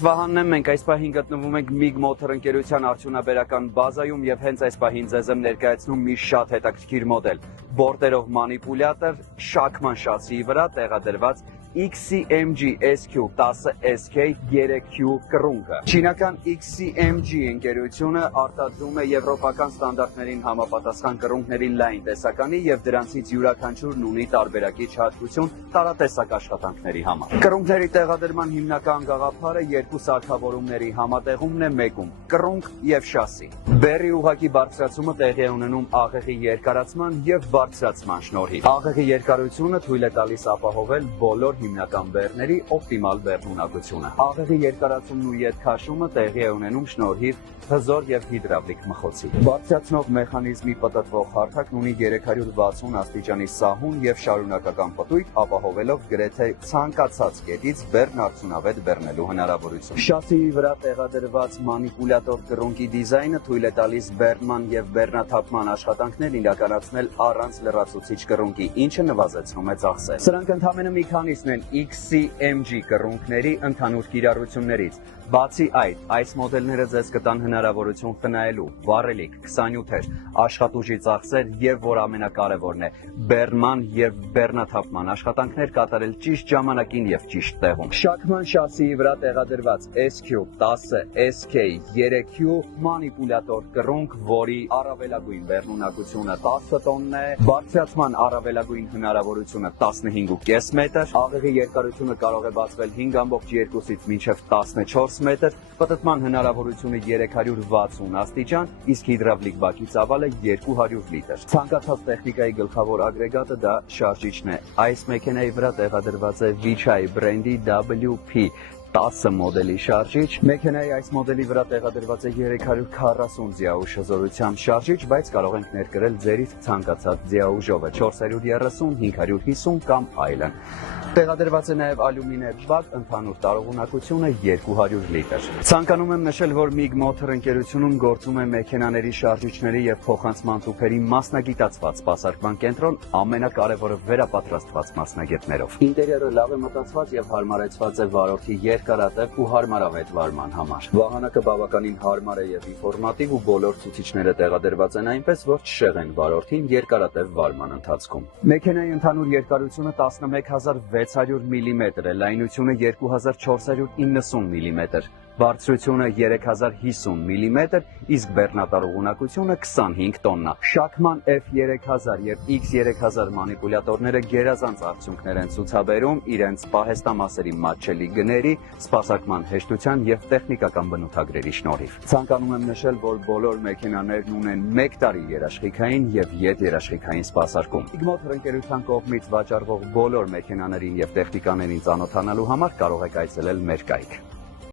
Վահանն եմ, մենք այս պահին գտնվում ենք MIG Motor ընկերության արդյունաբերական բազայում եւ հենց այս պահին ձեզ եմ ներկայացնում մի շատ հետաքրքիր մոդել։ Բորդերով մանիպուլյատոր, շաքման շասիի վրա տեղադրված XCMG SQ10SK 3Q կռունկը։ Չինական XCMG ընկերությունը արտադրում է եվրոպական ստանդարտներին համապատասխան կռունկների լայն տեսականի եւ դրանցից յուրաքանչյուրն ունի տարբերակիչ հատկություն տարատեսակ աշխատանքների համար։ Կռունկների տեղադրման հիմնական գաղափարը երկու սարքավորումների համատեղումն է մեկում՝ կռունկ եւ շասի։ Բեռի ուղղակի բարձրացումը տեղի է ունենում աղեղի երկարացման եւ բարձրացման շնորհիվ։ Աղեղի երկարությունը թույլ է տալիս ապահովել բոլոր հիմնական բեռների օպտիմալ բեռնունակությունը։ Աղեղի երկարացումն ու ետքաշումը տեղի է ունենում շնորհիվ հզոր եւ հիդրավլիկ մխոցի։ Բարձրացնող մեխանիզմի պտտվող հարթակն ունի 360 աստիճանի սահուն եւ շարունակական պտույտ, ապահովելով գրեթե ցանկացած կետից բեռն արդյունավետ բեռնելու հնարավորություն։ Շասիի վրա տեղադրված մանիպուլյատոր կռունկի դիզայնը թույլ է տալիս բեռնման եւ բեռնաթափման աշխատանքներ իրականացնել առանց լրացուցիչ կռունկի, ինչը նվազեցնում է ծախսերը։ Սրանք ընդհանրապես մի քանիսն են XCMG կռունկների ընդհանուր կիրառություններից։ Բացի այդ, այս մոդելները ձեզ կտան հնարավորություն խնայելու, վառելիք, 20 նյութեր, աշխատուժի ծախսեր եւ որ ամենակարևորն է, բեռնման եւ բեռնաթափման աշխատանքներ կատարել ճիշտ ժամանակին եւ ճիշտ տեղում։ Շաքման շասիի վրա տեղադրված SQ10SK 3Q մանիպուլյատոր կռունկ, որի առավելագույն բեռնունակությունը 10 տոնն է, բարձրացման առավելագույն հնարավորությունը 15.5 մետր, աղեղի երկարությունը կարող է բացվել 5.2-ից մինչև 14 մետր, պտտման հնարավորությունը 360 աստիճան, իսկ հիդրավլիկ բակի ծավալը 200 լիտր։ Ցանկացած տեխնիկայի գլխավոր ագրեգատը դա շարժիչն է։ Այս մեքենայի վրա տեղադրված է Weichai բրենդի WP10 մոդելի շարժիչ։ Մեքենայի այս մոդելի վրա տեղադրված է 340 ձիաուժ հզորությամբ շարժիչ, բայց կարող ենք ներկրել ձերից ցանկացած ձիաուժովը 430, 550 կամ այլն։ Տեղադրված է նաև ալյումինե բակ, ընդհանուր տարողունակությունը 200 լիտր։ Ցանկանում եմ նշել, որ MIG Motor ընկերությունում գործում է մեքենաների շարժիչների եւ փոխանցման տուփերի մասնագիտացված սպասարկման կենտրոն, ամենակարևորը վերապատրաստված մասնագետներով։ Ինտերիերը լավ է մտածված եւ հարմարեցված է վարորդի երկարատև ու հարմարավետ վարման համար։ Վահանակը բավականին հարմար է եւ ինֆորմատիվ ու բոլոր ցուցիչները տեղադրված են այնպես, որ չշեղեն վարորդին երկարատև վարման ընթացքում։ Մեքենայի ընդհանուր երկարությունը 11600 մմ է, լայնությունը 2490 մմ, բարձրությունը 3050 մմ, իսկ բեռնատարողունակությունը 25 տոննա։ Շաքման F3000 եւ X3000 մանիպուլյատորները գերազանց արդյունքներ են ցուցաբերում իրենց պահեստամասերի մատչելի գների, սպասարկման հեշտության եւ տեխնիկական բնութագրերի շնորհիվ։ Ցանկանում եմ նշել, որ բոլոր մեքենաներն ունեն 1 տարի երաշխիքային եւ յետերաշխիքային սպասարկում։ MIG Motor ընկերության կողմից վաճառվող բոլոր մեքենաներին եւ տեխնիկաներին ծանոթանալու համար կարող եք այցելել մեր կայք։